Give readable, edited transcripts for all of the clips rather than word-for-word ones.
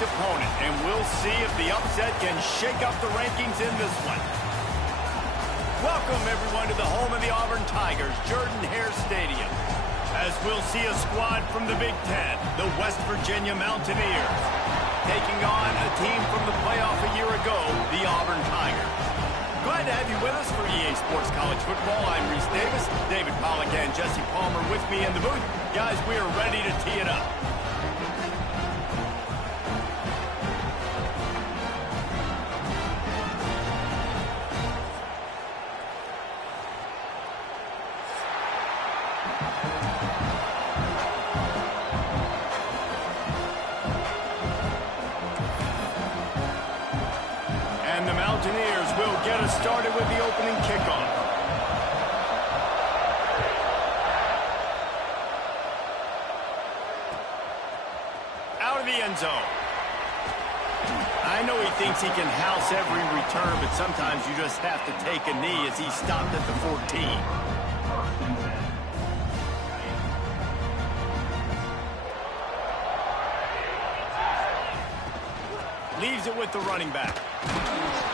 ranked opponent, and we'll see if the upset can shake up the rankings in this one. Welcome, everyone, to the home of the Auburn Tigers, Jordan-Hare Stadium, as we'll see a squad from the Big Ten, the West Virginia Mountaineers, taking on a team from the playoff a year ago, the Auburn Tigers. Glad to have you with us for EA Sports College Football. I'm Reese Davis, David Pollack and Jesse Palmer with me in the booth. Guys, we are ready to tee it up. And the Mountaineers will get us started with the opening kickoff. Out of the end zone. I know he thinks he can house every return, but sometimes you just have to take a knee as he stopped at the 14. Leaves it with the running back.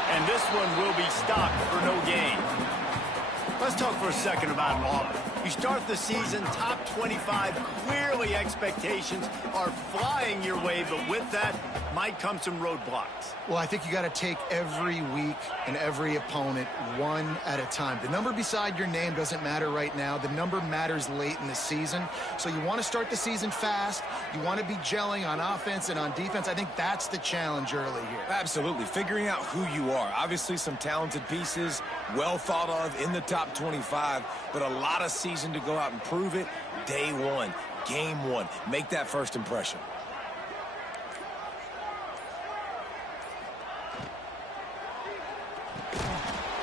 And this one will be stopped for no gain. Let's talk for a second about Auburn. You start the season top 25. Clearly expectations are flying your way, but with that might come some roadblocks. Well, I think you got to take every week and every opponent one at a time. The number beside your name doesn't matter right now. The number matters late in the season. So you want to start the season fast. You want to be gelling on offense and on defense. I think that's the challenge early here. Absolutely. Figuring out who you are. Obviously some talented pieces, well thought of in the top 25, but a lot of season to go out and prove it. Day one, game one. Make that first impression.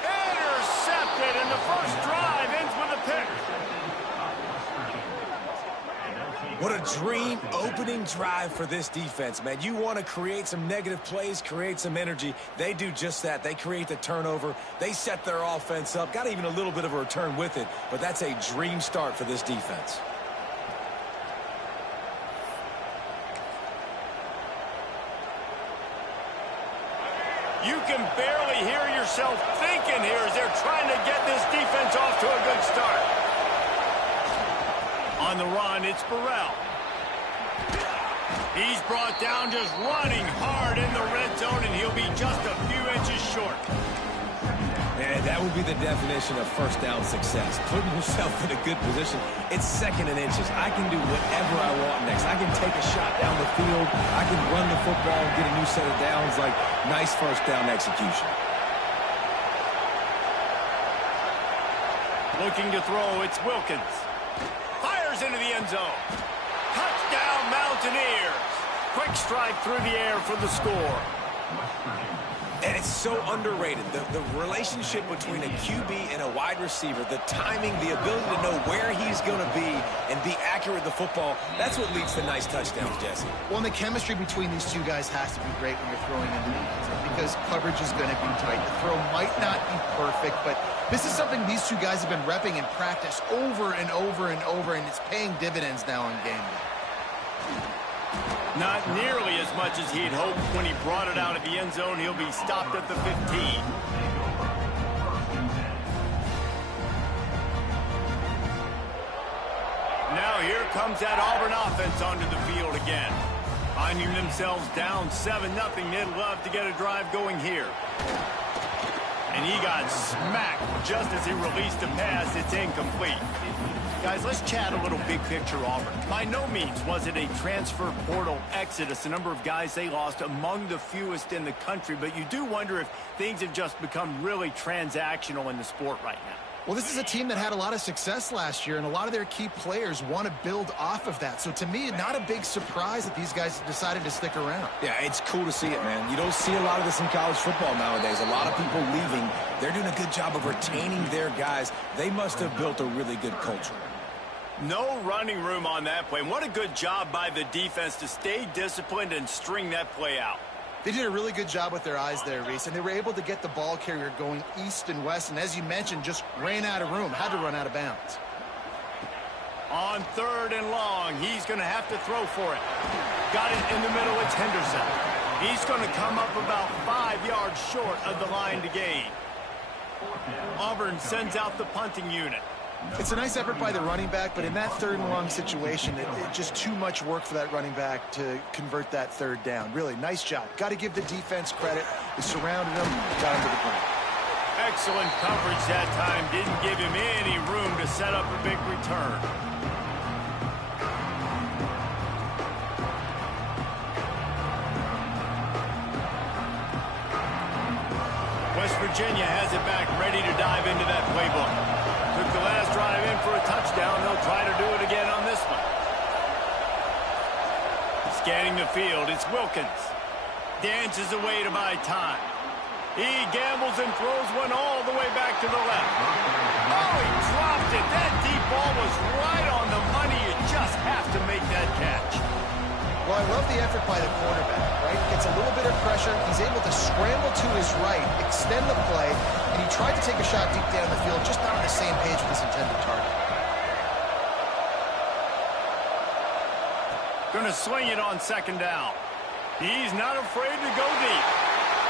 Intercepted, and the first drive ends with a pick. What a dream opening drive for this defense, man. You want to create some negative plays, create some energy. They do just that. They create the turnover. They set their offense up. Got even a little bit of a return with it, but that's a dream start for this defense. You can barely hear yourself thinking here as they're trying to get this defense off to a good start. On the run, it's Burrell. He's brought down just running hard in the red zone, and he'll be just a few inches short. Man, that would be the definition of first down success. Putting yourself in a good position. It's second and inches. I can do whatever I want next. I can take a shot down the field. I can run the football and get a new set of downs. Like, nice first down execution. Looking to throw, it's Wilkins. Fires into the end zone. Touchdown, Mountaineers. Quick strike through the air for the score. And it's so underrated. The relationship between a QB and a wide receiver, the timing, the ability to know where he's going to be and be accurate with the football, that's what leads to nice touchdowns, Jesse. Well, and the chemistry between these two guys has to be great when you're throwing in the defense because coverage is going to be tight. The throw might not be perfect, but this is something these two guys have been repping in practice over and over and over, and it's paying dividends now in game day. Not nearly as much as he'd hoped when he brought it out of the end zone. He'll be stopped at the 15. Now here comes that Auburn offense onto the field again. Finding themselves down 7-0, they'd love to get a drive going here. And he got smacked just as he released the pass. It's incomplete. Guys, let's chat a little big picture Auburn. By no means was it a transfer portal exodus. The number of guys they lost among the fewest in the country, but you do wonder if things have just become really transactional in the sport right now. Well, this is a team that had a lot of success last year, and a lot of their key players want to build off of that. So to me, not a big surprise that these guys decided to stick around. Yeah, it's cool to see it, man. You don't see a lot of this in college football nowadays. A lot of people leaving. They're doing a good job of retaining their guys. They must have built a really good culture. No running room on that play. What a good job by the defense to stay disciplined and string that play out. They did a really good job with their eyes there, Reese, and they were able to get the ball carrier going east and west, and as you mentioned, just ran out of room, had to run out of bounds. On 3rd and long, he's going to have to throw for it. Got it in the middle, it's Henderson. He's going to come up about 5 yards short of the line to gain. Auburn sends out the punting unit. It's a nice effort by the running back, but in that third and long situation, it's just too much work for that running back to convert that third down. Really, nice job. Got to give the defense credit. They surrounded him, got him to the ground. Excellent coverage that time. Didn't give him any room to set up a big return. West Virginia has it back, ready to dive into that playbook. Took the last drive in for a touchdown. They'll try to do it again on this one. Scanning the field, it's Wilkins. Dances away to buy time. He gambles and throws one all the way back to the left. Oh, he dropped it. That deep ball was right on the money. You just have to make that catch. Well, I love the effort by the quarterback, right? Gets a little bit of pressure. He's able to scramble to his right, extend the play, and he tried to take a shot deep down the field, just not on the same page with his intended target. Going to swing it on second down. He's not afraid to go deep.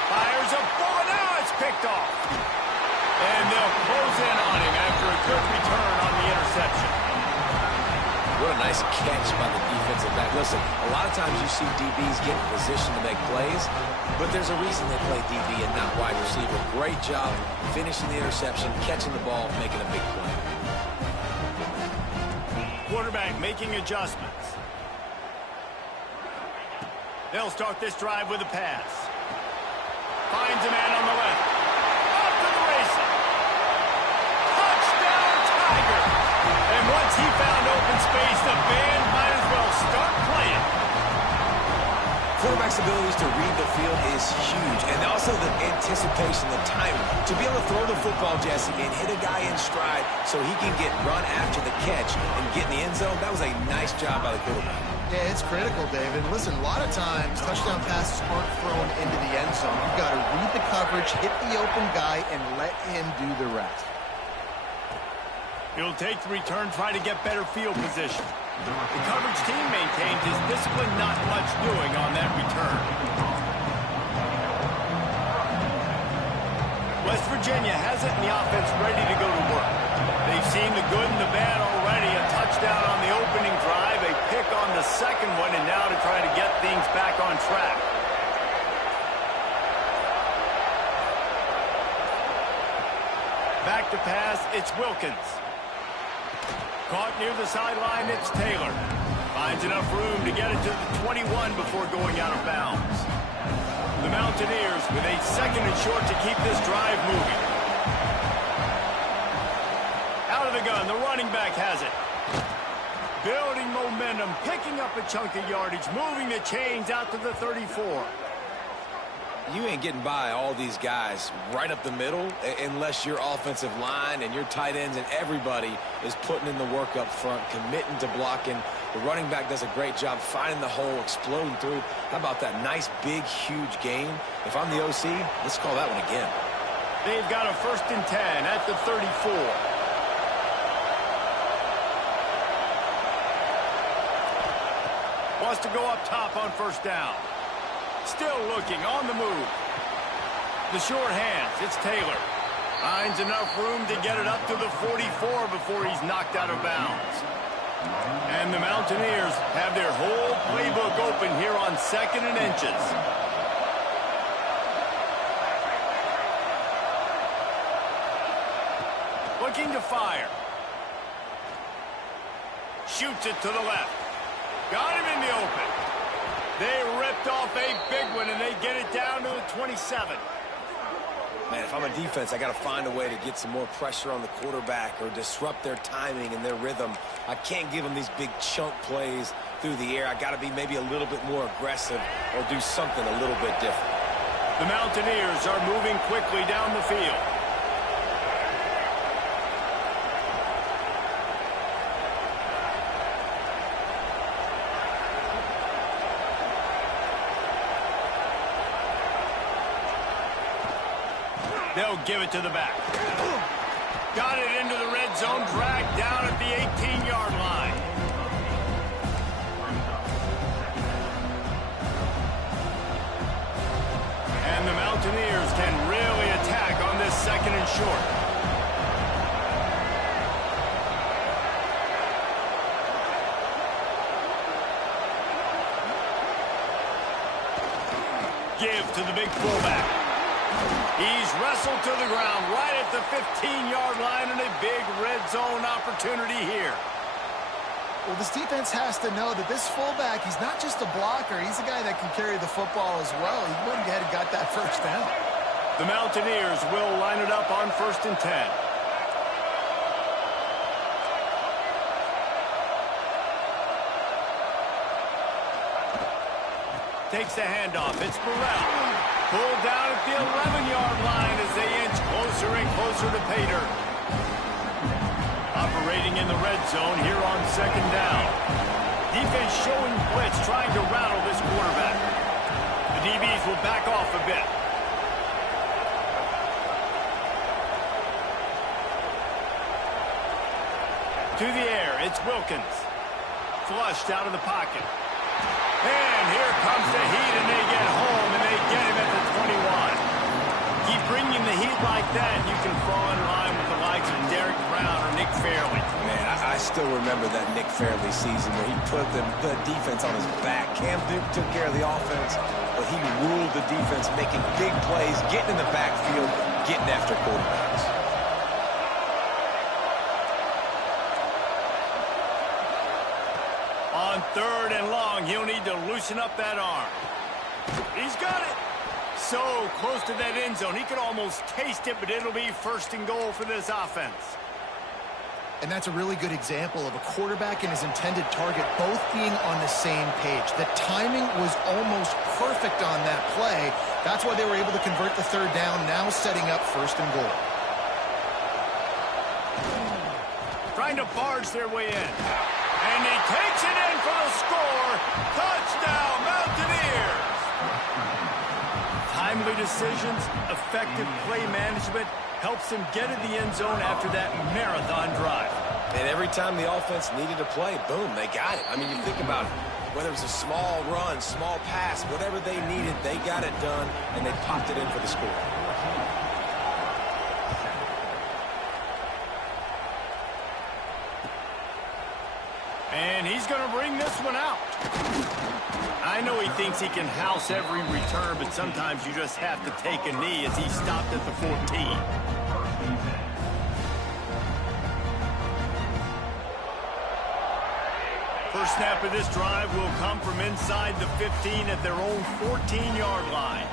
Fires a bullet. Now it's picked off. And they'll close in on him after a good return on the interception. What a nice catch by the defensive back. Listen, a lot of times you see DBs get in position to make plays, but there's a reason they play DB and not wide receiver. Great job finishing the interception, catching the ball, making a big play. Quarterback making adjustments. They'll start this drive with a pass. Finds a man on the left. Off to the races. Touchdown, Tiger! And once he found open space, the band might as well start playing. Quarterback's abilities to read the field is huge, and also the anticipation, the timing. To be able to throw the football, Jesse, and hit a guy in stride so he can get run after the catch and get in the end zone, that was a nice job by the quarterback. Yeah, it's critical, David. Listen, a lot of times touchdown passes aren't thrown into the end zone. You've got to read the coverage, hit the open guy, and let him do the rest. He'll take the return, try to get better field position. The coverage team maintained his discipline, not much doing on that return. West Virginia has it, and the offense ready to go to work. They've seen the good and the bad already. A touchdown on the opening drive, a pick on the second one, and now to try to get things back on track. Back to pass, it's Wilkins. Caught near the sideline, it's Taylor. Finds enough room to get it to the 21 before going out of bounds. The Mountaineers with a second and short to keep this drive moving. Out of the gun, the running back has it. Building momentum, picking up a chunk of yardage, moving the chains out to the 34. You ain't getting by all these guys right up the middle unless your offensive line and your tight ends and everybody is putting in the work up front, committing to blocking. The running back does a great job finding the hole, exploding through. How about that nice, big, huge gain? If I'm the OC, let's call that one again. They've got a 1st and 10 at the 34. Wants to go up top on 1st down. Still looking, on the move. The short hands, it's Taylor. Finds enough room to get it up to the 44 before he's knocked out of bounds. And the Mountaineers have their whole playbook open here on 2nd and inches. Looking to fire. Shoots it to the left. Got him in the open. They ripped off a big one, and they get it down to the 27. Man, if I'm a defense, I got to find a way to get some more pressure on the quarterback or disrupt their timing and their rhythm. I can't give them these big chunk plays through the air. I got to be maybe a little bit more aggressive or do something a little bit different. The Mountaineers are moving quickly down the field. They'll give it to the back. Got it into the red zone, dragged down at the 18-yard line. Mountaineers can really attack on this 2nd and short. Give to the big fullback. He's wrestled to the ground right at the 15-yard line, and a big red zone opportunity here. Well, this defense has to know that this fullback, he's not just a blocker. He's a guy that can carry the football as well. He went ahead and got that first down. The Mountaineers will line it up on 1st and 10. Takes the handoff. It's Burrell. Pulled down at the 11-yard line as they inch closer and closer to pay dirt. Operating in the red zone here on 2nd down. Defense showing blitz, trying to rattle this quarterback. The DBs will back off a bit. To the air, it's Wilkins. Flushed out of the pocket. And here comes the heat, and they get home, and they get him at the 21. Keep bringing the heat like that, you can fall in line with the likes of Derek Brown or Nick Fairley. Man, I still remember that Nick Fairley season where he put the defense on his back. Cam Newton took care of the offense, but he ruled the defense, making big plays, getting in the backfield, getting after quarterbacks. On 3rd and long, he'll need to loosen up that arm. He's got it. So close to that end zone. He could almost taste it, but it'll be 1st and goal for this offense. And that's a really good example of a quarterback and his intended target both being on the same page. The timing was almost perfect on that play. That's why they were able to convert the 3rd down, now setting up 1st and goal. Trying to barge their way in. And he takes it in for the score. Touchdown, Mountaineers! Timely decisions, effective play management helps them get in the end zone after that marathon drive. And every time the offense needed a play, boom, they got it. I mean, you think about it. Whether it was a small run, small pass, whatever they needed, they got it done, and they popped it in for the score. And he's going to bring this one out. I know he thinks he can house every return, but sometimes you just have to take a knee as he stopped at the 14. First snap of this drive will come from inside the 15 at their own 14-yard line.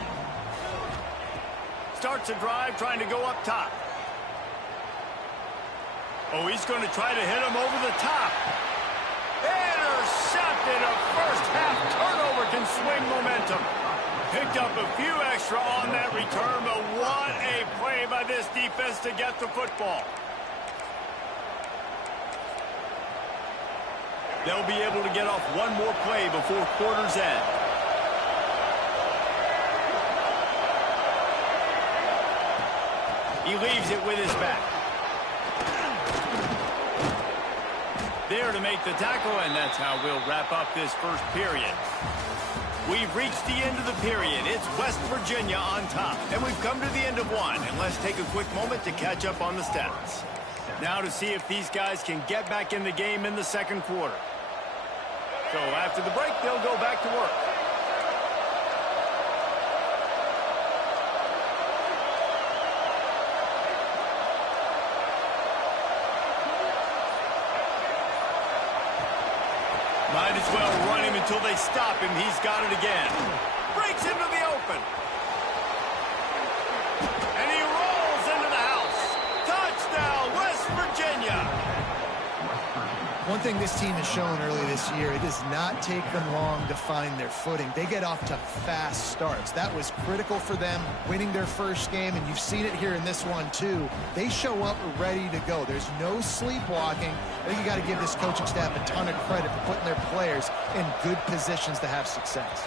Starts a drive trying to go up top. Oh, he's going to try to hit him over the top. Intercepted. A first-half turnover can swing momentum. Picked up a few extra on that return, but what a play by this defense to get the football. They'll be able to get off one more play before quarter's end. He leaves it with his back. There to make the tackle, and that's how we'll wrap up this first period. We've reached the end of the period. It's West Virginia on top, and we've come to the end of one. And let's take a quick moment to catch up on the stats. Now to see if these guys can get back in the game in the second quarter. So after the break, they'll go back to work. Might as well run him until they stop him. He's got it again. Breaks into the open. And he rolls into the house. Touchdown, West Virginia. One thing this team has shown early this year, it does not take them long to find their footing. They get off to fast starts. That was critical for them, winning their first game, and you've seen it here in this one too. They show up ready to go. There's no sleepwalking. I think you got to give this coaching staff a ton of credit for putting their players in good positions to have success.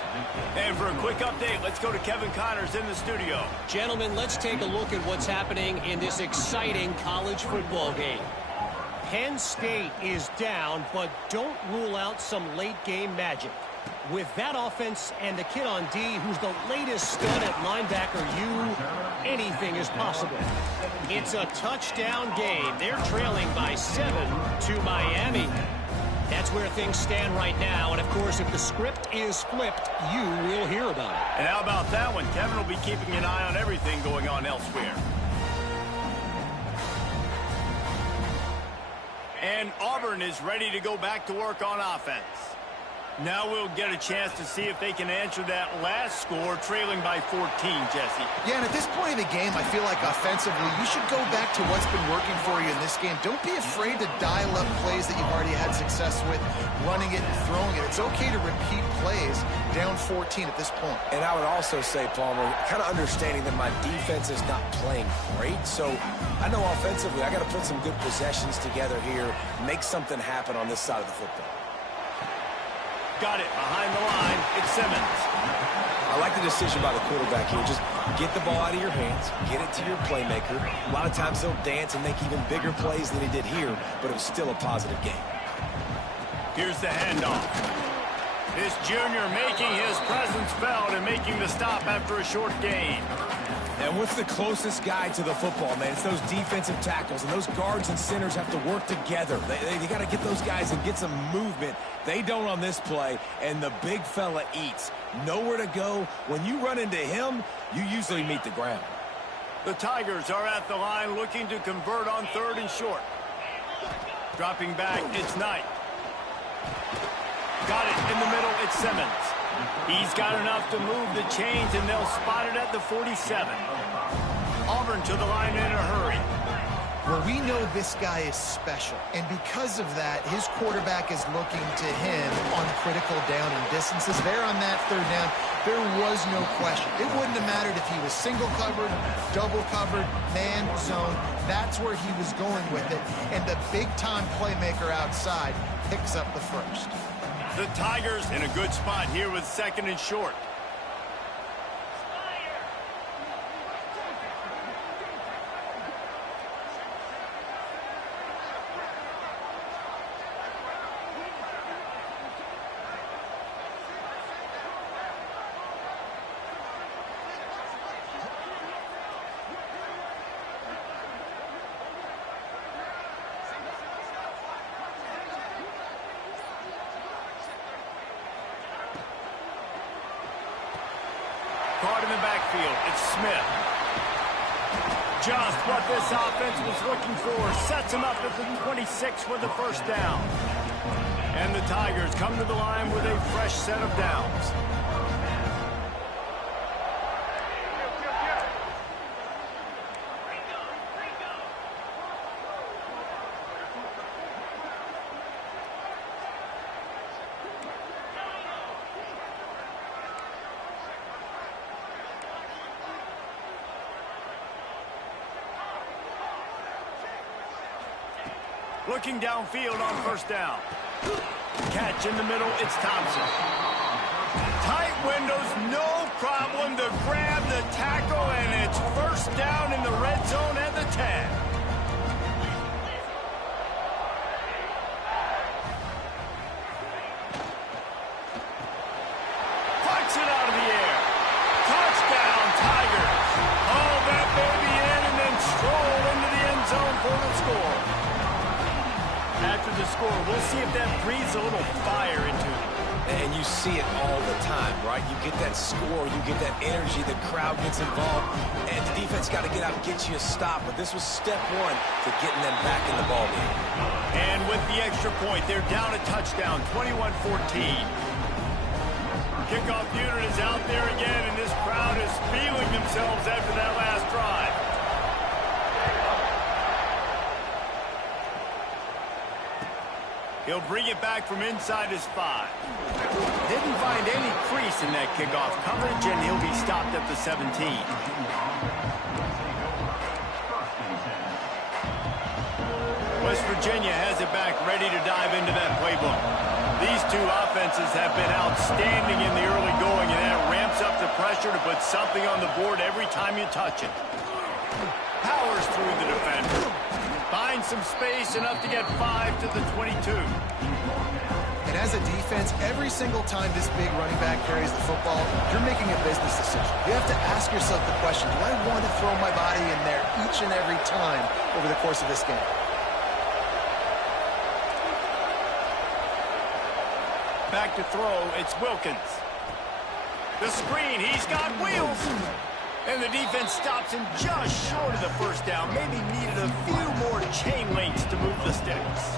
And for a quick update, let's go to Kevin Connors in the studio. Gentlemen, let's take a look at what's happening in this exciting college football game. Penn State is down, but don't rule out some late-game magic. With that offense and the kid on D, who's the latest stud at linebacker, anything is possible. It's a touchdown game. They're trailing by 7 to Miami. That's where things stand right now. And, of course, if the script is flipped, you will hear about it. And how about that one? Kevin will be keeping an eye on everything going on elsewhere. And Auburn is ready to go back to work on offense. Now we'll get a chance to see if they can answer that last score, trailing by 14, Jesse. Yeah, and at this point of the game, I feel like offensively, you should go back to what's been working for you in this game. Don't be afraid to dial up plays that you've already had success with, running it and throwing it. It's okay to repeat plays down 14 at this point. And I would also say, Palmer, kind of understanding that my defense is not playing great. So I know offensively, I got to put some good possessions together here, make something happen on this side of the football. Got it behind the line. It's Simmons. I like the decision by the quarterback here. Just get the ball out of your hands, get it to your playmaker. A lot of times he'll dance and make even bigger plays than he did here, but it was still a positive game. Here's the handoff. This junior making his presence felt and making the stop after a short gain. And what's the closest guy to the football, man? It's those defensive tackles, and those guards and centers have to work together. They got to get those guys and get some movement. They don't on this play, and the big fella eats. Nowhere to go. When you run into him, you usually meet the ground. The Tigers are at the line looking to convert on 3rd and short. Dropping back, it's Knight. Got it in the middle, it's Simmons. He's got enough to move the chains, and they'll spot it at the 47. Auburn to the line in a hurry. Well, we know this guy is special, and because of that, his quarterback is looking to him on critical down and distances. There on that 3rd down, there was no question. It wouldn't have mattered if he was single covered, double covered, man, zone. That's where he was going with it, and the big-time playmaker outside picks up the first. The Tigers in a good spot here with 2nd and short. Caught in the backfield, it's Smith. Just what this offense was looking for. Sets him up at the 26 for the first down. And the Tigers come to the line with a fresh set of downs. Looking downfield on 1st down. Catch in the middle, it's Thompson. Tight windows, no problem to grab the tackle, and it's 1st down in the red zone at the 10. Puts it out of the air. Touchdown, Tigers. Oh, that baby in and then stroll into the end zone for the score. After the score, we'll see if that breathes a little fire into it. And you see it all the time, right? You get that score, you get that energy, the crowd gets involved, and the defense got to get out and get you a stop. But this was step 1 to getting them back in the ballgame. And with the extra point, they're down a touchdown, 21-14. Kickoff unit is out there again, and this crowd is feeling themselves after that last drive. He'll bring it back from inside his 5. Didn't find any crease in that kickoff coverage, and he'll be stopped at the 17. West Virginia has it back, ready to dive into that playbook. These two offenses have been outstanding in the early going, and that ramps up the pressure to put something on the board every time you touch it. Powers through the defender. Finds some space, enough to get 5 to the 22. And as a defense, every single time this big running back carries the football, you're making a business decision. You have to ask yourself the question, do I want to throw my body in there each and every time over the course of this game? Back to throw, it's Wilkins. The screen, he's got wheels. And the defense stops him just short of the first down. Maybe needed a few more chain links to move the sticks.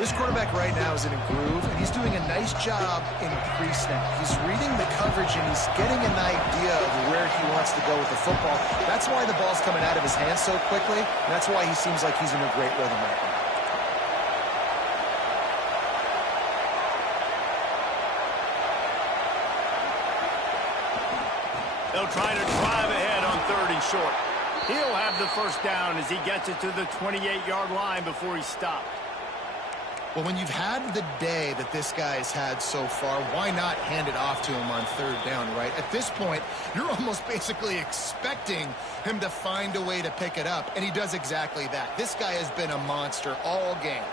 This quarterback right now is in a groove, and he's doing a nice job in pre-snap. He's reading the coverage, and he's getting an idea of where he wants to go with the football. That's why the ball's coming out of his hands so quickly, and that's why he seems like he's in a great rhythm right now. They'll try to drive ahead on 3rd and short. He'll have the first down as he gets it to the 28-yard line before he's stopped. Well, when you've had the day that this guy's had so far, why not hand it off to him on 3rd down, right? At this point, you're almost basically expecting him to find a way to pick it up, and he does exactly that. This guy has been a monster all game.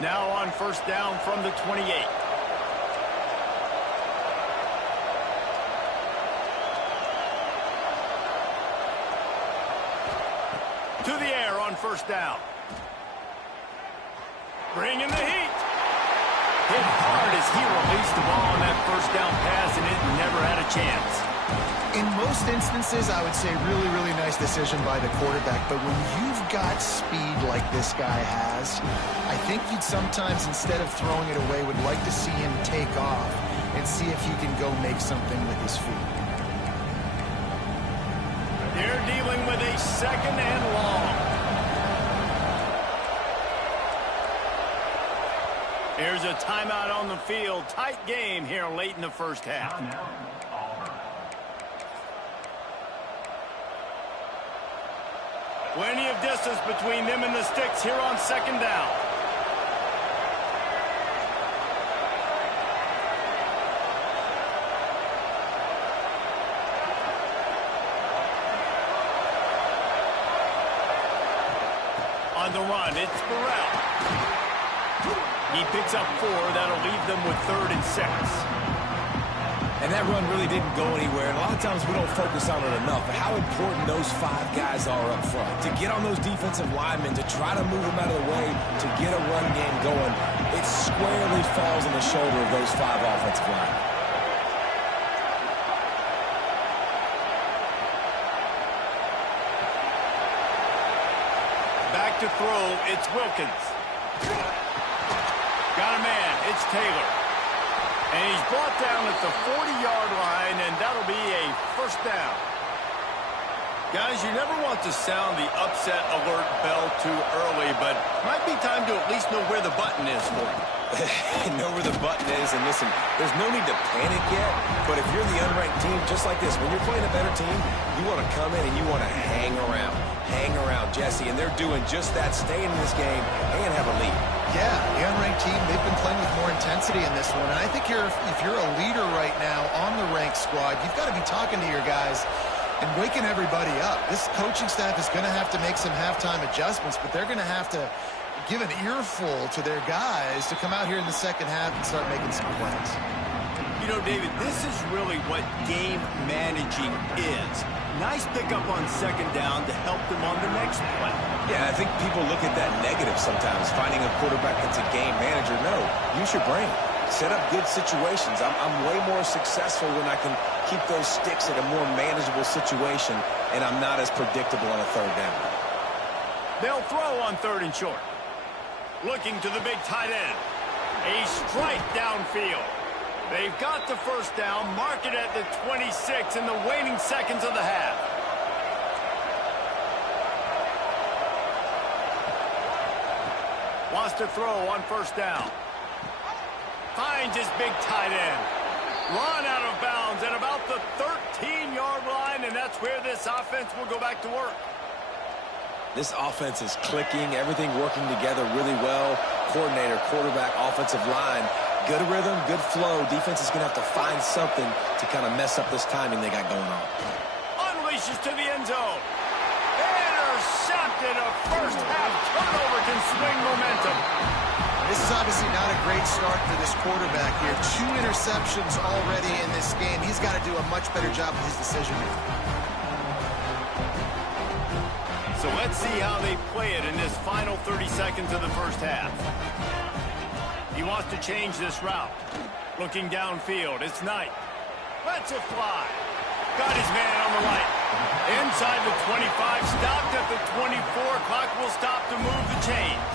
Now on 1st down from the 28. To the air on 1st down. Bringing the heat. Hit hard as he released the ball on that 1st down pass, and it never had a chance. In most instances, I would say really, really nice decision by the quarterback. But when you've got speed like this guy has, I think you'd sometimes, instead of throwing it away, would like to see him take off and see if he can go make something with his feet. They're dealing with a 2nd and long. Here's a timeout on the field. Tight game here late in the first half. Plenty of distance between them and the sticks here on 2nd down. On the run, it's Burrell. He picks up 4. That'll leave them with 3rd and 6. And that run really didn't go anywhere. And a lot of times we don't focus on it enough. But how important those 5 guys are up front. To get on those defensive linemen, to try to move them out of the way, to get a run game going, it squarely falls on the shoulder of those 5 offensive linemen. Back to throw, it's Wilkins. Got a man, it's Taylor. And he's brought down at the 40-yard line, and that'll be a 1st down. Guys, you never want to sound the upset alert bell too early, but might be time to at least know where the button is for you. Know where the button is, and listen, there's no need to panic yet, but if you're the unranked team, just like this, when you're playing a better team, you want to come in and you want to hang around, Jesse, and they're doing just that, staying in this game and have a lead. Yeah, the unranked team, they've been playing with more intensity in this one. And I think if you're a leader right now on the ranked squad, you've got to be talking to your guys and waking everybody up. This coaching staff is going to have to make some halftime adjustments, but they're going to have to give an earful to their guys to come out here in the 2nd half and start making some plays. You know, David, this is really what game managing is. Nice pickup on 2nd down to help them on the next play. Yeah, I think people look at that negative sometimes, finding a quarterback that's a game manager. No, use your brain. Set up good situations. I'm way more successful when I can keep those sticks at a more manageable situation, and I'm not as predictable on a 3rd down. They'll throw on 3rd and short. Looking to the big tight end. A strike downfield. They've got the 1st down, mark it at the 26 in the waning seconds of the half. Wants to throw on 1st down. Finds his big tight end. Run out of bounds at about the 13-yard line, and that's where this offense will go back to work. This offense is clicking, everything working together really well. coordinator, quarterback, offensive line. Good rhythm, good flow. Defense is going to have to find something to kind of mess up this timing they got going on. Unleashes to the end zone. Intercepted. A first-half turnover can swing momentum. This is obviously not a great start for this quarterback here. 2 interceptions already in this game. He's got to do a much better job with his decision-making. So let's see how they play it in this final 30 seconds of the first half. He wants to change this route. Looking downfield, it's Knight. Lets it fly. Got his man on the right. Inside the 25, stopped at the 24. Clock will stop to move the chains.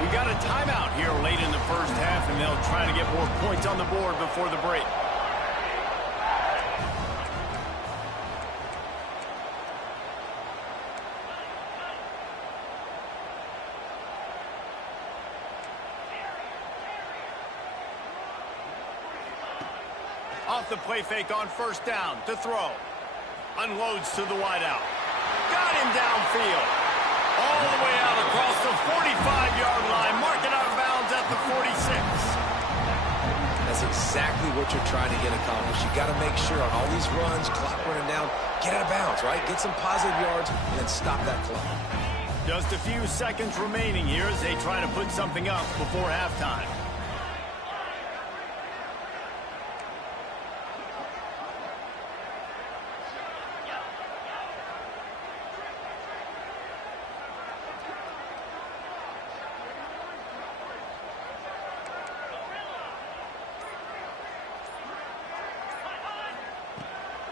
We got a timeout here late in the first half, and they'll try to get more points on the board before the break. Off the play fake on first down to throw. Unloads to the wideout. Got him downfield. All the way out across the 45-yard line. Mark it out of bounds at the 46. That's exactly what you're trying to get accomplished. You got to make sure on all these runs, clock running down, get out of bounds, right? Get some positive yards and then stop that clock. Just a few seconds remaining here as they try to put something up before halftime.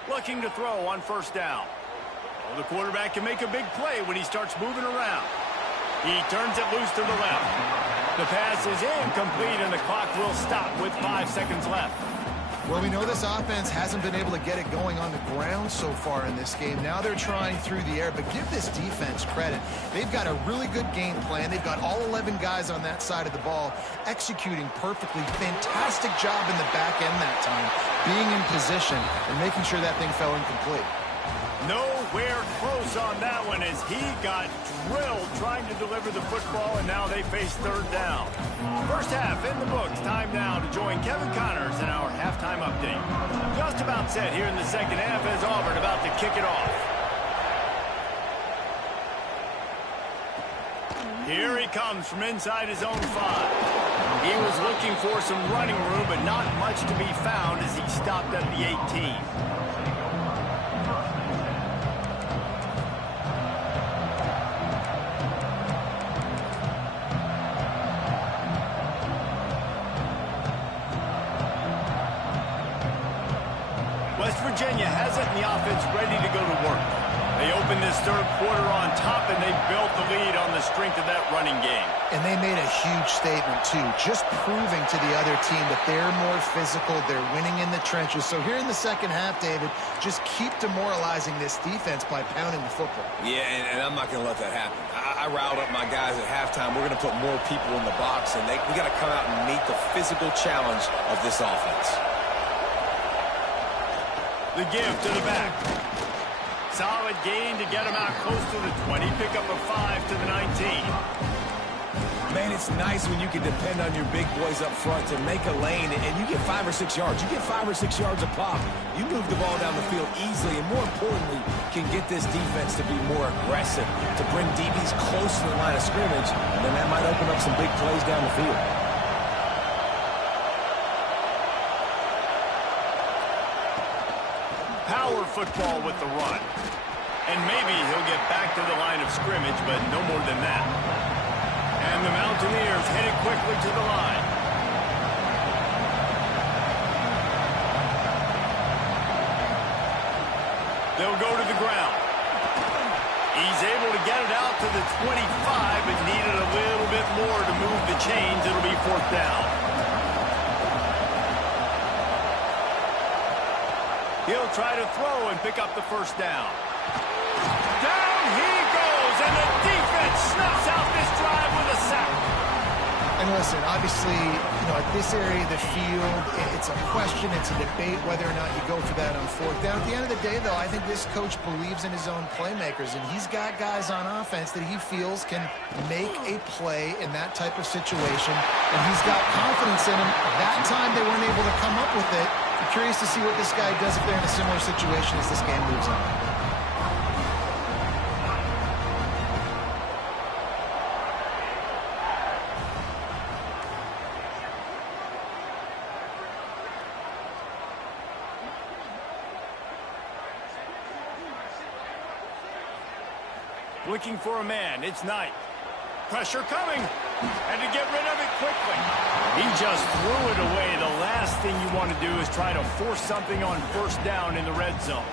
Looking to throw on first down. Well, the quarterback can make a big play when he starts moving around. He turns it loose to the left. The pass is incomplete, and the clock will stop with 5 seconds left. Well, we know this offense hasn't been able to get it going on the ground so far in this game. Now they're trying through the air, but give this defense credit. They've got a really good game plan. They've got all 11 guys on that side of the ball executing perfectly. Fantastic job in the back end that time, being in position and making sure that thing fell incomplete. Nowhere close on that one as he got drilled trying to deliver the football, and now they face third down. First half in the books. Time now to join Kevin Connors in our halftime update. Just about set here in the second half as Auburn about to kick it off. Here he comes from inside his own 5. He was looking for some running room, but not much to be found as he stopped at the 18. West Virginia has it, and the offense ready to go to work. They opened this third quarter on top, and they built the lead on the strength of that running game. And they made a huge statement, too, just proving to the other team that they're more physical, they're winning in the trenches. So here in the second half, David, just keep demoralizing this defense by pounding the football. Yeah, and I'm not going to let that happen. I riled up my guys at halftime. We're going to put more people in the box, and we got to come out and meet the physical challenge of this offense. The give to the back. Solid gain to get him out close to the 20. Pick up a 5 to the 19. Man, it's nice when you can depend on your big boys up front to make a lane, and you get 5 or 6 yards. You get 5 or 6 yards a pop. You move the ball down the field easily, and more importantly, can get this defense to be more aggressive, to bring DBs close to the line of scrimmage, and then that might open up some big plays down the field. Power football with the run. And maybe he'll get back to the line of scrimmage, but no more than that. And the Mountaineers headed quickly to the line. They'll go to the ground. He's able to get it out to the 25, but needed a little bit more to move the chains. It'll be fourth down. He'll try to throw and pick up the first down. Down he goes, and the defense snuffs out this drive with a sack. And listen, obviously, at this area of the field, it's a question, it's a debate whether or not you go go for that on fourth down. At the end of the day, though, I think this coach believes in his own playmakers, and he's got guys on offense that he feels can make a play in that type of situation, and he's got confidence in them. That time they weren't able to come up with it. I'm curious to see what this guy does if they're in a similar situation as this game moves on. Looking for a man. It's Knight. Pressure coming. And to get rid of it quickly. He just threw it away. The last thing you want to do is try to force something on first down in the red zone.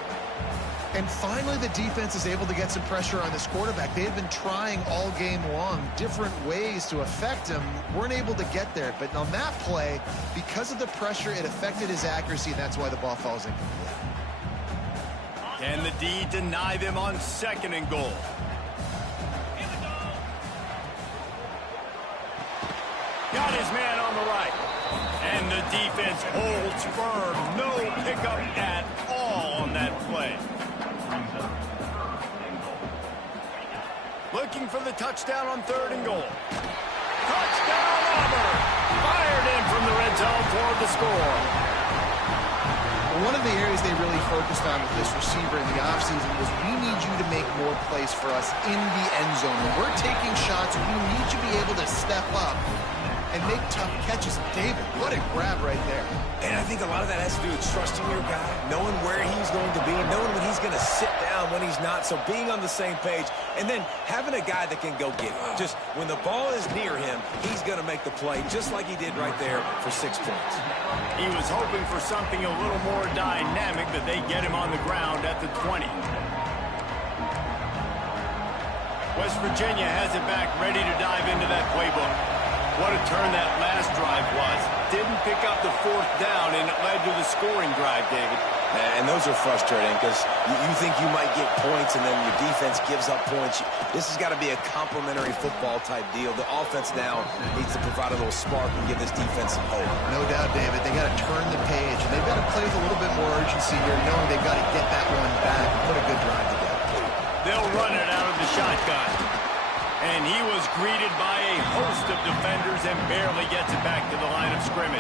And finally, the defense is able to get some pressure on this quarterback. They had been trying all game long different ways to affect him. Weren't able to get there. But on that play, because of the pressure, it affected his accuracy, and that's why the ball falls incomplete. Can the D deny them on 2nd and goal? Got his man on the right. And the defense holds firm. No pickup at all on that play. Looking for the touchdown on 3rd and goal. Touchdown, Auburn! Fired in from the red zone toward the score. One of the areas they really focused on with this receiver in the offseason was we need you to make more plays for us in the end zone. When we're taking shots, we need you to be able to step up and make tough catches. David, what a grab right there. And I think a lot of that has to do with trusting your guy, knowing where he's going to be, knowing when he's going to sit down, when he's not. So being on the same page, and then having a guy that can go get it. Just when the ball is near him, he's going to make the play, just like he did right there for 6 points. He was hoping for something a little more dynamic, but they get him on the ground at the 20. West Virginia has it back, ready to dive into that playbook. What a turn that last drive was. Didn't pick up the 4th down, and it led to the scoring drive, David. And those are frustrating because you think you might get points, and then your defense gives up points. This has got to be a complementary football-type deal. The offense now needs to provide a little spark and give this defense some hope. No doubt, David. They got to turn the page, and they've got to play with a little bit more urgency here, knowing they've got to get that one back and put a good drive together. They'll run it out of the shotgun. And he was greeted by a host of defenders and barely gets it back to the line of scrimmage.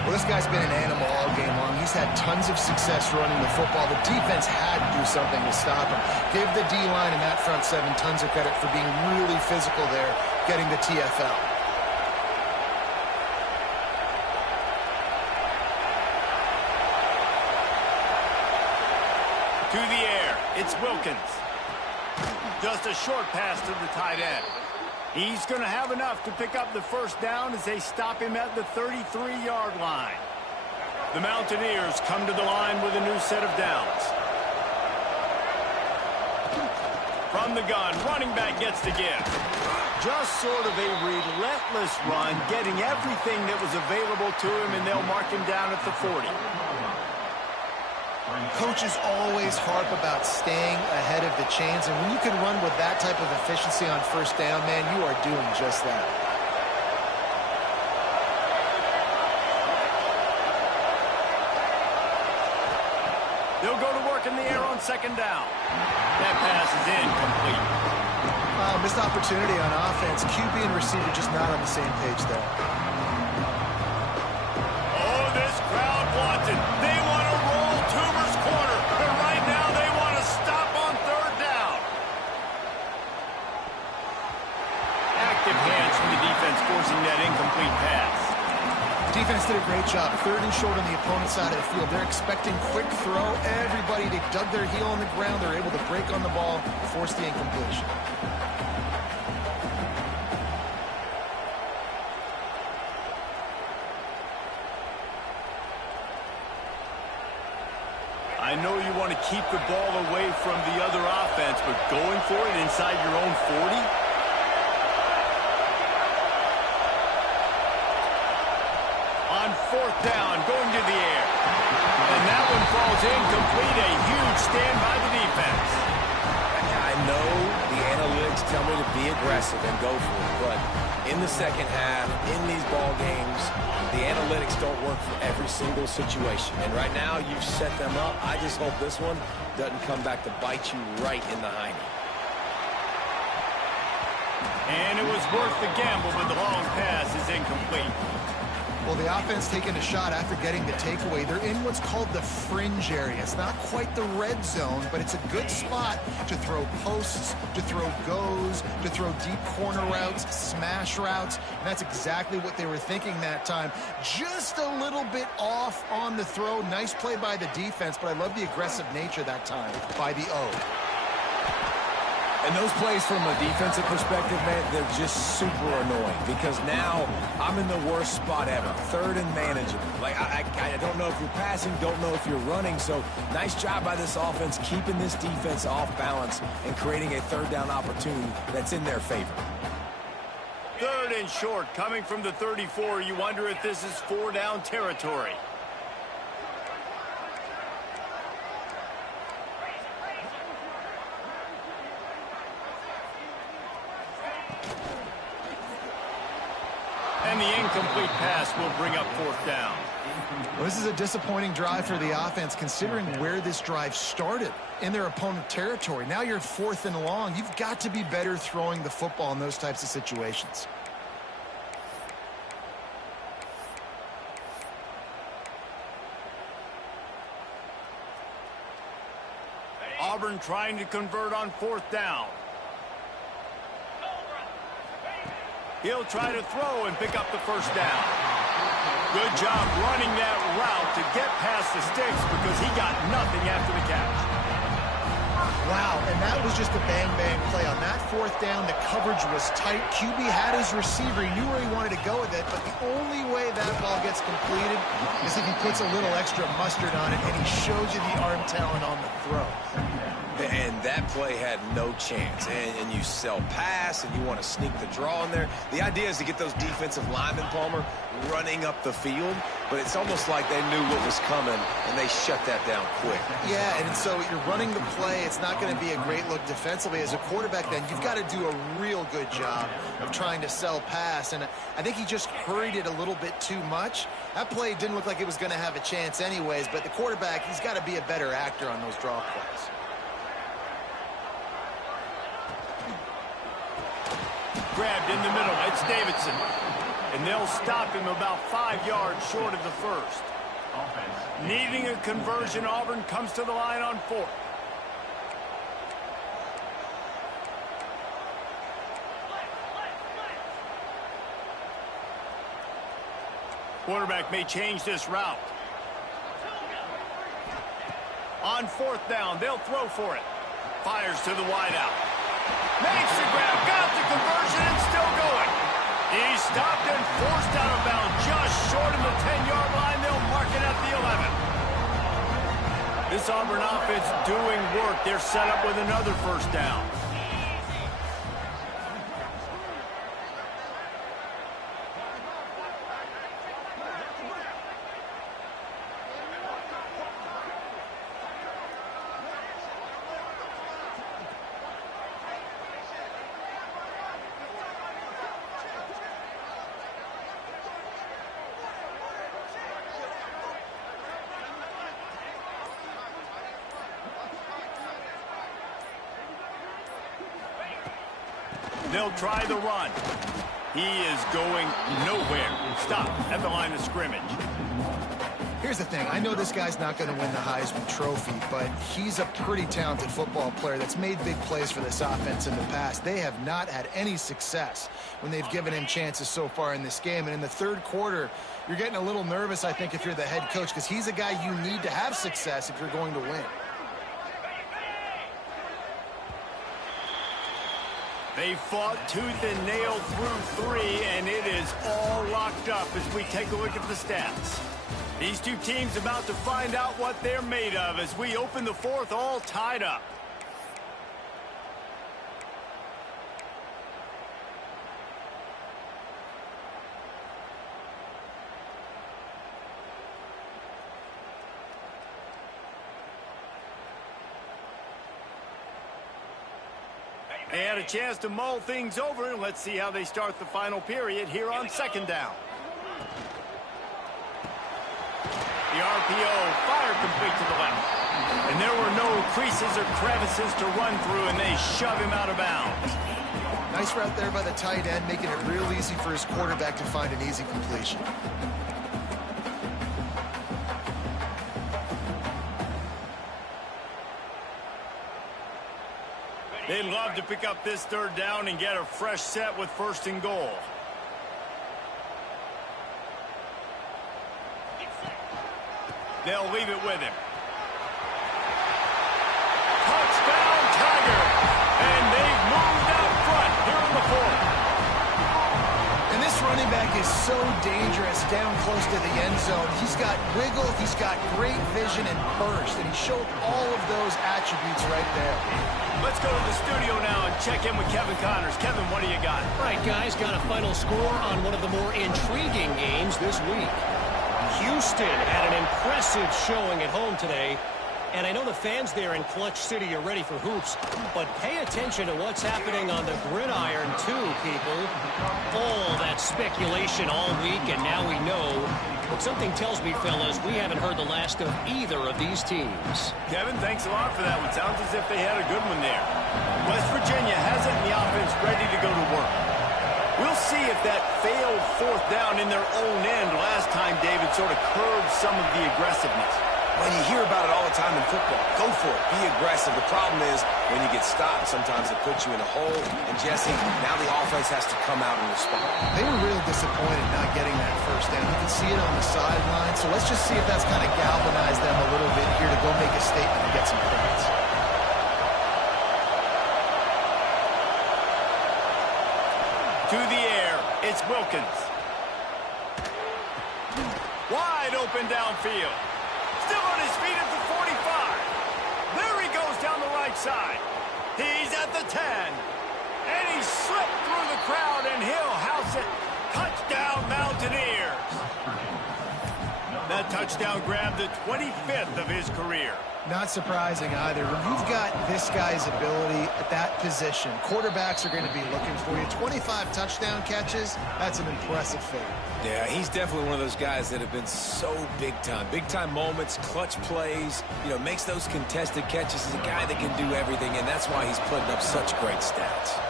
Well, this guy's been an animal all game long. He's had tons of success running the football. The defense had to do something to stop him. Give the D-line and that front 7 tons of credit for being really physical there, getting the TFL. To the air, it's Wilkins. Just a short pass to the tight end. He's going to have enough to pick up the first down as they stop him at the 33-yard line. The Mountaineers come to the line with a new set of downs. From the gun, running back gets the give. Just sort of a relentless run, getting everything that was available to him, and they'll mark him down at the 40. Coaches always harp about staying ahead of the chains, and when you can run with that type of efficiency on first down, man, you are doing just that. They'll go to work in the air on 2nd down. That pass is incomplete. Missed opportunity on offense. QB and receiver just not on the same page there. Oh, this crowd wants it. They want to roll Toomer's corner, but right now they want to stop on 3rd down. Active hands from the defense forcing that incomplete pass. Defense did a great job. 3rd and short on the opponent's side of the field. They're expecting quick throw. Everybody, they dug their heel on the ground. They're able to break on the ball, force the incompletion. I know you want to keep the ball away from the other offense, but going for it inside your own 40? On 4th down, going to the air. And that one falls incomplete. A huge stand by the defense. I know the analytics tell me to be aggressive and go for it, but In the second half, in these ball games, the analytics don't work for every single situation. And right now, you've set them up. I just hope this one doesn't come back to bite you right in the hiney. And it was worth the gamble, but the long pass is incomplete. Well, the offense taking a shot after getting the takeaway. They're in what's called the fringe area. It's not quite the red zone, but it's a good spot to throw posts, to throw goes, to throw deep corner routes, smash routes. And that's exactly what they were thinking that time. Just a little bit off on the throw. Nice play by the defense, but I love the aggressive nature that time by the O. And those plays from a defensive perspective, man, they're just super annoying because now I'm in the worst spot ever. Third and manageable. Like, I don't know if you're passing, don't know if you're running. So nice job by this offense keeping this defense off balance and creating a third down opportunity that's in their favor. Third and short coming from the 34. You wonder if this is 4-down territory. And the incomplete pass will bring up 4th down. Well, this is a disappointing drive for the offense considering where this drive started in their opponent territory. Now you're 4th and long. You've got to be better throwing the football in those types of situations. Auburn trying to convert on 4th down. He'll try to throw and pick up the 1st down. Good job running that route to get past the sticks because he got nothing after the catch. Wow, and that was just a bang-bang play. On that 4th down, the coverage was tight. QB had his receiver. He knew where he wanted to go with it, but the only way that ball gets completed is if he puts a little extra mustard on it, and he shows you the arm talent on the throw. And that play had no chance. And you sell pass, and you want to sneak the draw in there. The idea is to get those defensive linemen, Palmer, running up the field. But it's almost like they knew what was coming, and they shut that down quick. Yeah, and so you're running the play. It's not going to be a great look defensively. As a quarterback, then, you've got to do a real good job of trying to sell pass. And I think he just hurried it a little bit too much. That play didn't look like it was going to have a chance anyways. But the quarterback, he's got to be a better actor on those draw plays. Grabbed in the middle. It's Davidson. And they'll stop him about 5 yards short of the 1st. Needing a conversion, Auburn comes to the line on 4th. Quarterback may change this route. On 4th down, they'll throw for it. Fires to the wideout. Makes the grab, got the conversion, and still going. He's stopped and forced out of bounds just short of the 10-yard line. They'll mark it at the 11. This Auburn offense doing work. They're set up with another 1st down. They'll try the run. He is going nowhere. Stop at the line of scrimmage. Here's the thing. I know this guy's not going to win the Heisman Trophy, but he's a pretty talented football player that's made big plays for this offense in the past. They have not had any success when they've given him chances so far in this game. And in the 3rd quarter, you're getting a little nervous, I think, if you're the head coach, because he's a guy you need to have success if you're going to win. They fought tooth and nail through 3, and it is all locked up as we take a look at the stats. These two teams about to find out what they're made of as we open the 4th all tied up. They had a chance to mull things over, and let's see how they start the final period here on second down. The RPO fired complete to the left. And there were no creases or crevices to run through, and they shove him out of bounds. Nice route there by the tight end, making it real easy for his quarterback to find an easy completion. They'd love to pick up this third down and get a fresh set with first and goal. They'll leave it with him. Touchdown, Tiger! And they've moved out front here in the fourth. And this running back is so dangerous down close to the end zone. He's got wiggle, he's got great vision and burst, and he showed all of those attributes right there. Let's go to the studio now and check in with Kevin Connors. Kevin, what do you got? All right, guys, got a final score on one of the more intriguing games this week. Houston had an impressive showing at home today. And I know the fans there in Clutch City are ready for hoops, but pay attention to what's happening on the gridiron too, people. All that speculation all week, and now we know. But something tells me, fellas, we haven't heard the last of either of these teams. Kevin, thanks a lot for that one. Sounds as if they had a good one there. West Virginia has it in the offense ready to go to work. We'll see if that failed fourth down in their own end last time, David, sort of curbed some of the aggressiveness. Well, you hear about it all the time in football. Go for it. Be aggressive. The problem is when you get stopped, sometimes it puts you in a hole. And, Jesse, now the offense has to come out and respond. They were real disappointed not getting that first down. You can see it on the sideline. So let's just see if that's kind of galvanized them a little bit here to go make a statement and get some points. To the air, it's Wilkins. Wide open downfield. Still on his feet at the 45. There he goes down the right side. He's at the 10. And he slipped through the crowd, and he'll house it. Touchdown, Mountaineers. That touchdown grabbed the 25th of his career. Not surprising either. When you've got this guy's ability at that position, quarterbacks are going to be looking for you. 25 touchdown catches, that's an impressive feat. Yeah, he's definitely one of those guys that have been so big time. Big time moments, clutch plays, makes those contested catches. He's a guy that can do everything, and that's why he's putting up such great stats.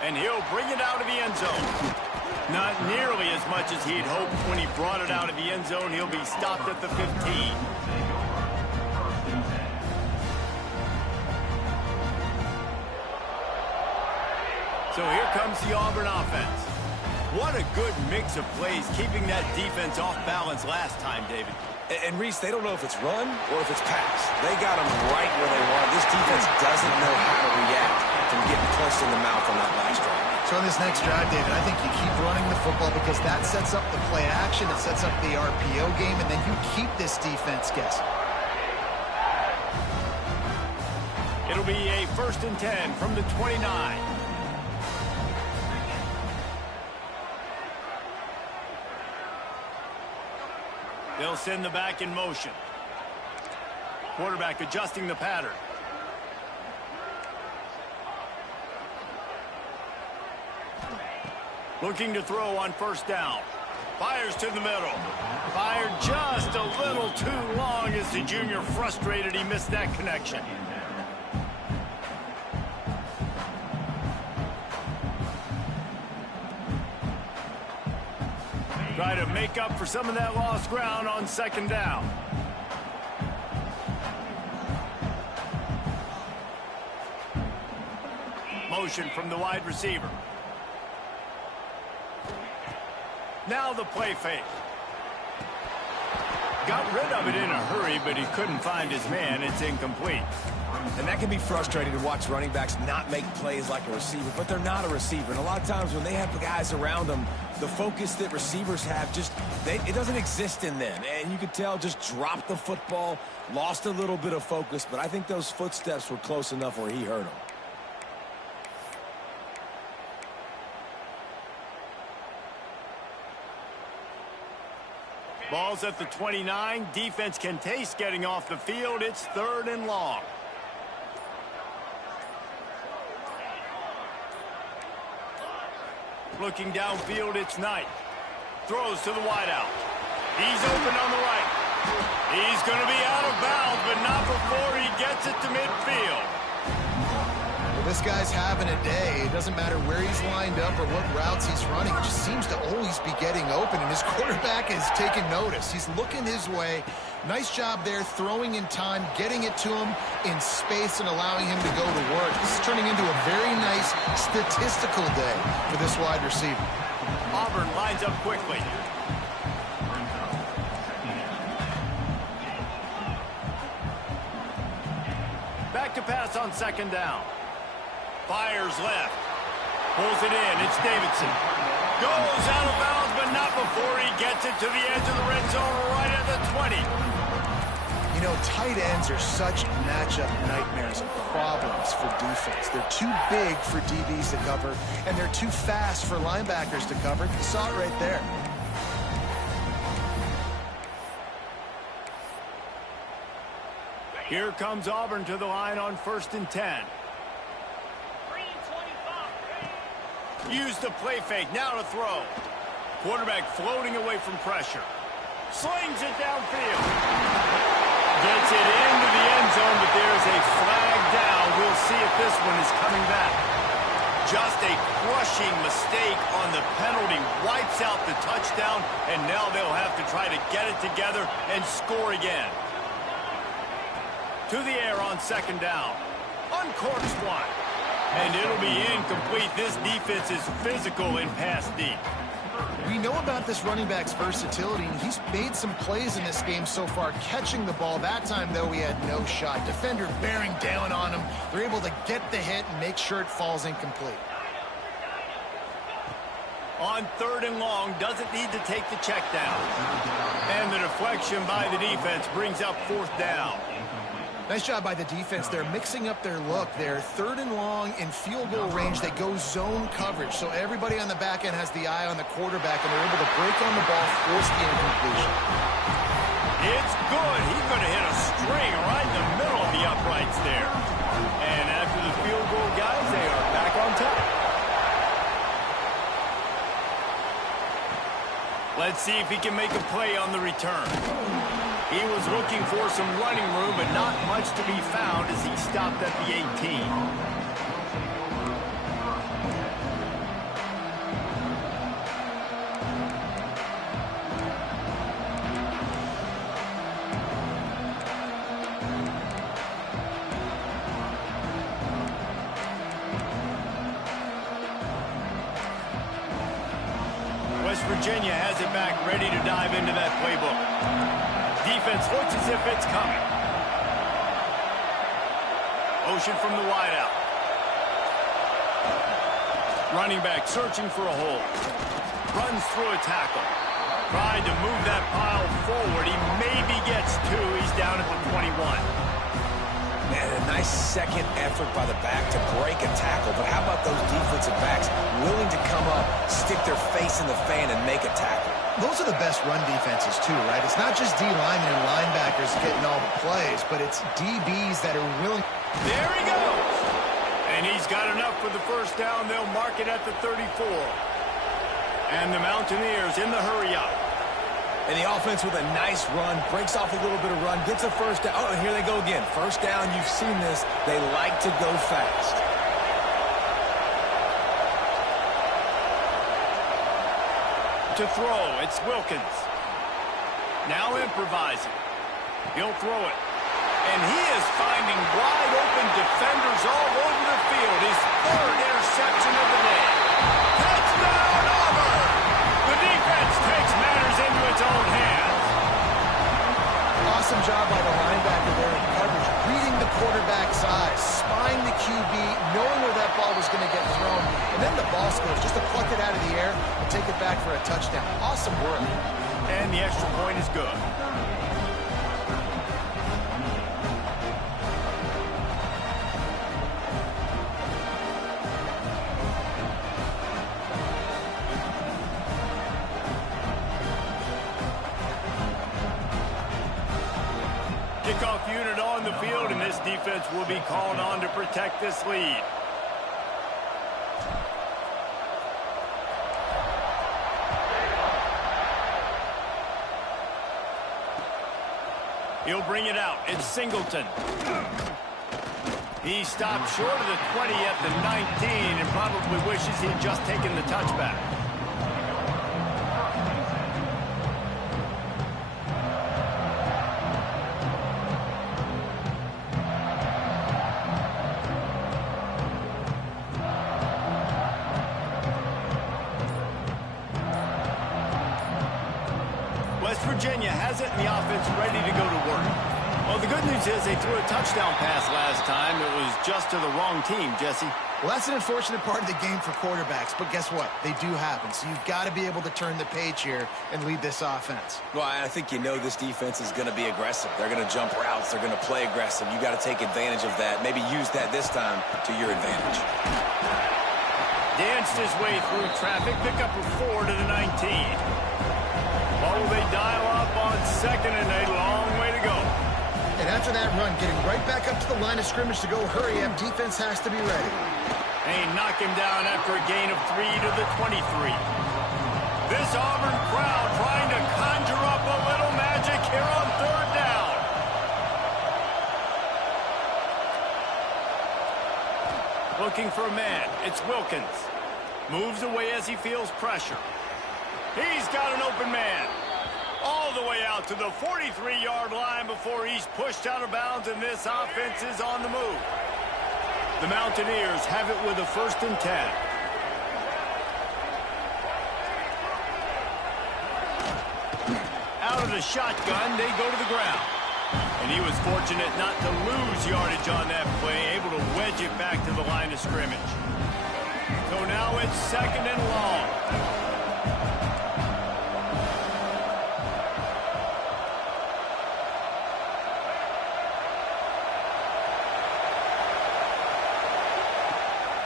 And he'll bring it out of the end zone. Not nearly as much as he'd hoped when he brought it out of the end zone. He'll be stopped at the 15. So here comes the Auburn offense. What a good mix of plays, keeping that defense off balance last time, David. And Reese, they don't know if it's run or if it's pass. They got them right where they want. This defense doesn't know how to react from getting punched in the mouth on that last drive. So in this next drive, David, I think you keep running the football because that sets up the play action, it sets up the RPO game, and then you keep this defense guessing. It'll be a 1st and 10 from the 29. They'll send the back in motion. Quarterback adjusting the pattern. Looking to throw on 1st down. Fires to the middle. Fired just a little too long as the junior frustrated he missed that connection. Try to make up for some of that lost ground on 2nd down. Motion from the wide receiver. Now the play fake. Got rid of it in a hurry, but he couldn't find his man. It's incomplete. And that can be frustrating to watch running backs not make plays like a receiver, but they're not a receiver. And a lot of times when they have the guys around them, the focus that receivers have it doesn't exist in them. And you could tell just dropped the football, lost a little bit of focus, but I think those footsteps were close enough where he hurt him. Ball's at the 29. Defense can taste getting off the field. It's 3rd and long. Looking downfield, it's Knight. Throws to the wideout. He's open on the right. He's going to be out of bounds, but not before he gets it to midfield. Well, this guy's having a day. It doesn't matter where he's lined up or what routes he's running. He just seems to always be getting open, and his quarterback is taking notice. He's looking his way. Nice job there, throwing in time, getting it to him in space and allowing him to go to work. This is turning into a very nice statistical day for this wide receiver. Auburn lines up quickly. Back to pass on 2nd down. Fires left. Pulls it in. It's Davidson. Goes out of bounds, but not before he gets it to the edge of the red zone right at the 20. You know, tight ends are such matchup nightmares and problems for defense. They're too big for DBs to cover, and they're too fast for linebackers to cover. You saw it right there. Here comes Auburn to the line on 1st and 10. Use the play fake, now to throw. Quarterback floating away from pressure. Slings it downfield. Gets it into the end zone, but there's a flag down. We'll see if this one is coming back. Just a crushing mistake on the penalty. Wipes out the touchdown, and now they'll have to try to get it together and score again. To the air on 2nd down. Uncorks one. And it'll be incomplete. This defense is physical in pass deep. We know about this running back's versatility, and he's made some plays in this game so far, catching the ball. That time, though, he had no shot. Defender bearing down on him. They're able to get the hit and make sure it falls incomplete. On 3rd and long, doesn't need to take the check down. And the deflection by the defense brings up 4th down. Nice job by the defense. They're mixing up their look. They're 3rd and long in field goal range. They go zone coverage, so everybody on the back end has the eye on the quarterback, and they're able to break on the ball, force the incompletion. It's good. He's going to hit a string right in the middle of the uprights there. And after the field goal, guys, they are back on top. Let's see if he can make a play on the return. He was looking for some running room, but not much to be found as he stopped at the 18. West Virginia has it back, ready to dive into that playbook. Defense looks as if it's coming. Ocean from the wideout. Running back searching for a hole. Runs through a tackle. Tried to move that pile forward. He maybe gets 2. He's down at the 21. Man, a nice second effort by the back to break a tackle. But how about those defensive backs willing to come up, stick their face in the fan, and make a tackle? Those are the best run defenses, too, right? It's not just D-linemen and linebackers getting all the plays, but it's DBs that are willing. There he goes. And he's got enough for the 1st down. They'll mark it at the 34. And the Mountaineers in the hurry-up. And the offense with a nice run, breaks off a little bit of run, gets a 1st down. Oh, and here they go again. 1st down, you've seen this. They like to go fast. To throw, it's Wilkins. Now improvising. He'll throw it. And he is finding wide open defenders all over the field. His 3rd interception of the day. Touchdown, Auburn! The defense takes matters into its own hands. Awesome job by the linebacker there in coverage, reading the quarterback's eyes, spying the QB, knowing where that ball was going to get thrown, and then the ball skills just to pluck it out of the air and take it back for a touchdown. Awesome work. And the extra point is good. kickoff unit on the field, and this defense will be called on to protect this lead. He'll bring it out. It's Singleton. He stopped short of the 20 at the 19 and probably wishes he'd just taken the touchback. West Virginia has it, and the offense ready to go to work. Well, the good news is they threw a touchdown pass last time. It was just to the wrong team, Jesse. Well, that's an unfortunate part of the game for quarterbacks, but guess what? They do happen, so you've got to be able to turn the page here and lead this offense. Well, I think you know this defense is going to be aggressive. They're going to jump routes. They're going to play aggressive. You got to take advantage of that. Maybe use that this time to your advantage. Danced his way through traffic, pick up a 4 to the 19. Oh, they dial up on 2nd and a long way to go. And after that run, getting right back up to the line of scrimmage to go hurry up, defense has to be ready. They knock him down after a gain of 3 to the 23. This Auburn crowd trying to conjure up a little magic here on 3rd down. Looking for a man. It's Wilkins. Moves away as he feels pressure. He's got an open man. All the way out to the 43-yard line before he's pushed out of bounds, and this offense is on the move. The Mountaineers have it with a 1st and 10. Out of the shotgun, they go to the ground. And he was fortunate not to lose yardage on that play, able to wedge it back to the line of scrimmage. So now it's 2nd and long.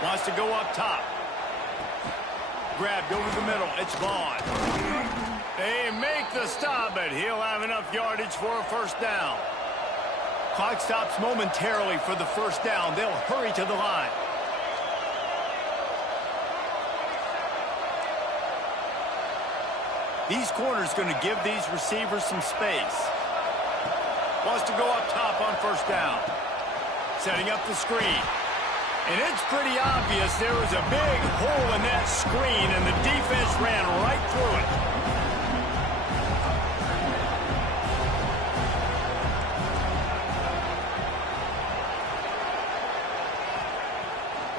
Wants to go up top. Grabbed over the middle. It's Vaughn. They make the stop, but he'll have enough yardage for a 1st down. Clock stops momentarily for the 1st down. They'll hurry to the line. These corners going to give these receivers some space. Wants to go up top on 1st down. Setting up the screen. And it's pretty obvious there was a big hole in that screen, and the defense ran right through it.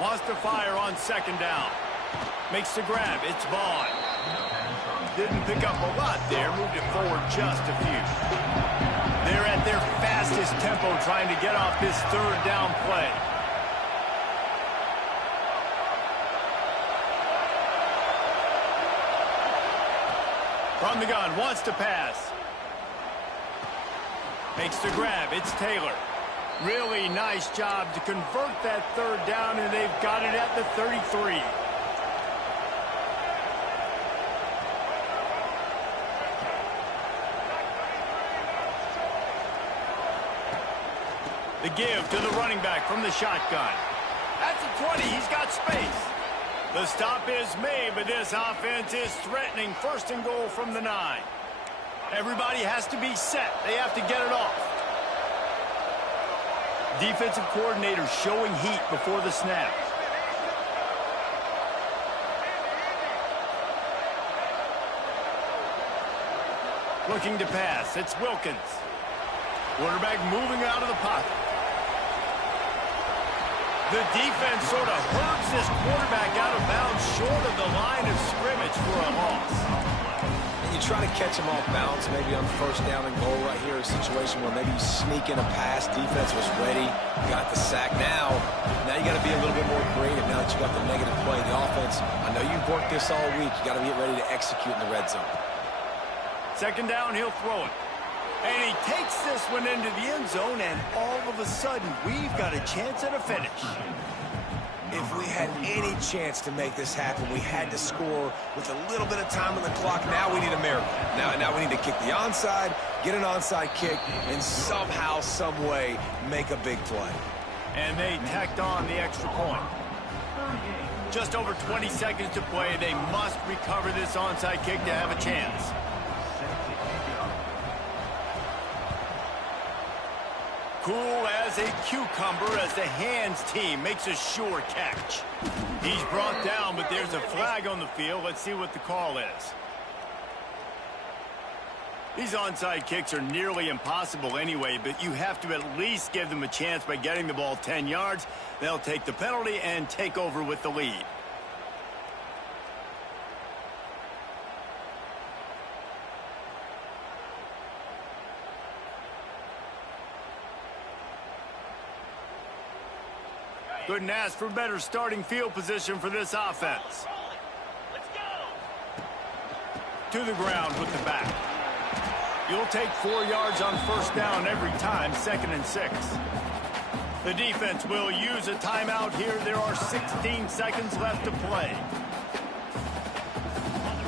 Wants to fire on 2nd down. Makes the grab. It's Vaughn. Didn't pick up a lot there. Moved it forward just a few. They're at their fastest tempo trying to get off this 3rd down play. From the gun, wants to pass. Makes the grab. It's Taylor. Really nice job to convert that 3rd down, and they've got it at the 33. The give to the running back from the shotgun. At the 20, he's got space. The stop is made, but this offense is threatening 1st and goal from the 9. Everybody has to be set. They have to get it off. Defensive coordinator showing heat before the snap. Looking to pass. It's Wilkins. Quarterback moving out of the pocket. The defense sort of hurts this quarterback out of bounds short of the line of scrimmage for a loss. And you try to catch him off balance, maybe on 1st down and goal right here, a situation where maybe you sneak in a pass, defense was ready, got the sack. Now you got to be a little bit more creative now that you got the negative play. The offense, I know you've worked this all week. You got to get ready to execute in the red zone. 2nd down, he'll throw it. And he takes this one into the end zone, and all of a sudden, we've got a chance at a finish. If we had any chance to make this happen, we had to score with a little bit of time on the clock. Now we need a miracle. Now we need to kick the onside, get an onside kick, and somehow, some way, make a big play. And they tacked on the extra point. Just over 20 seconds to play. They must recover this onside kick to have a chance. Cool as a cucumber as the hands team makes a sure catch. He's brought down, but there's a flag on the field. Let's see what the call is. These onside kicks are nearly impossible anyway, but you have to at least give them a chance by getting the ball 10 yards. They'll take the penalty and take over with the lead. Couldn't ask for better starting field position for this offense. To the ground with the back. You'll take 4 yards on first down every time, 2nd and 6. The defense will use a timeout here. There are 16 seconds left to play.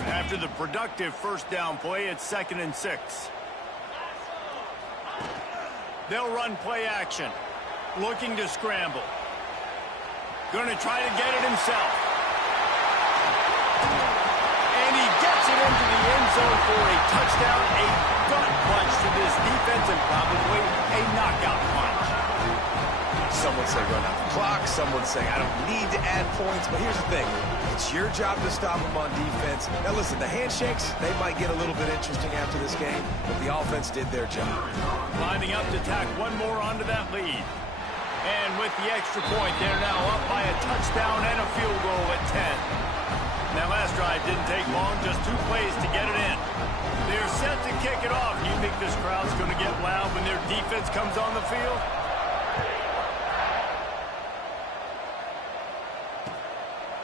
After the productive first down play, it's 2nd and 6. They'll run play action. Looking to scramble. Going to try to get it himself. And he gets it into the end zone for a touchdown, a gut punch to this defense, and probably a knockout punch. Some would say run out the clock. Some would say I don't need to add points. But here's the thing. It's your job to stop them on defense. Now, listen, the handshakes, they might get a little bit interesting after this game, but the offense did their job. Lining up to tack one more onto that lead. And with the extra point, they're now up by a touchdown and a field goal at 10. That last drive didn't take long, just 2 plays to get it in. They're set to kick it off. You think this crowd's going to get loud when their defense comes on the field?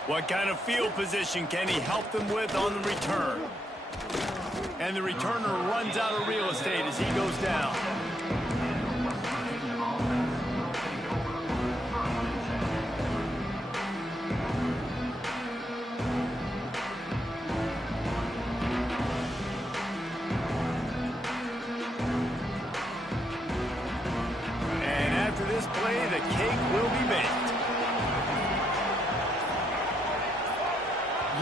What kind of field position can he help them with on the return? And the returner runs out of real estate as he goes down. Play, the cake will be baked.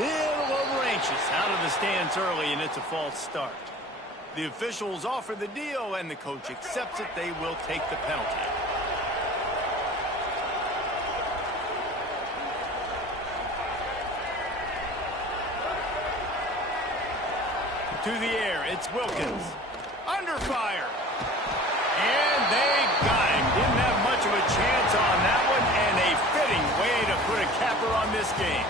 Little over anxious out of the stands early, and it's a false start. The officials offer the deal, and the coach accepts it. They will take the penalty. To the air, it's Wilkins. Under fire. And they got him. Didn't have much of a chance on that one, and a fitting way to put a capper on this game.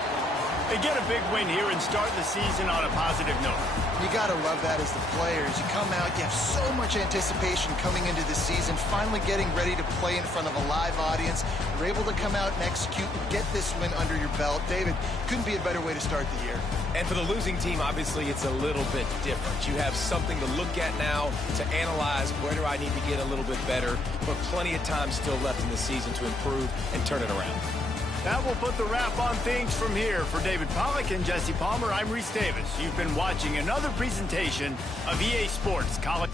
They get a big win here and start the season on a positive note. You got to love that as the players. You come out, you have so much anticipation coming into the season, finally getting ready to play in front of a live audience. You're able to come out and execute and get this win under your belt. David, couldn't be a better way to start the year. And for the losing team, obviously, it's a little bit different. You have something to look at now to analyze where do I need to get a little bit better, but plenty of time still left in the season to improve and turn it around. That will put the wrap on things from here. For David Pollack and Jesse Palmer, I'm Reese Davis. You've been watching another presentation of EA Sports College.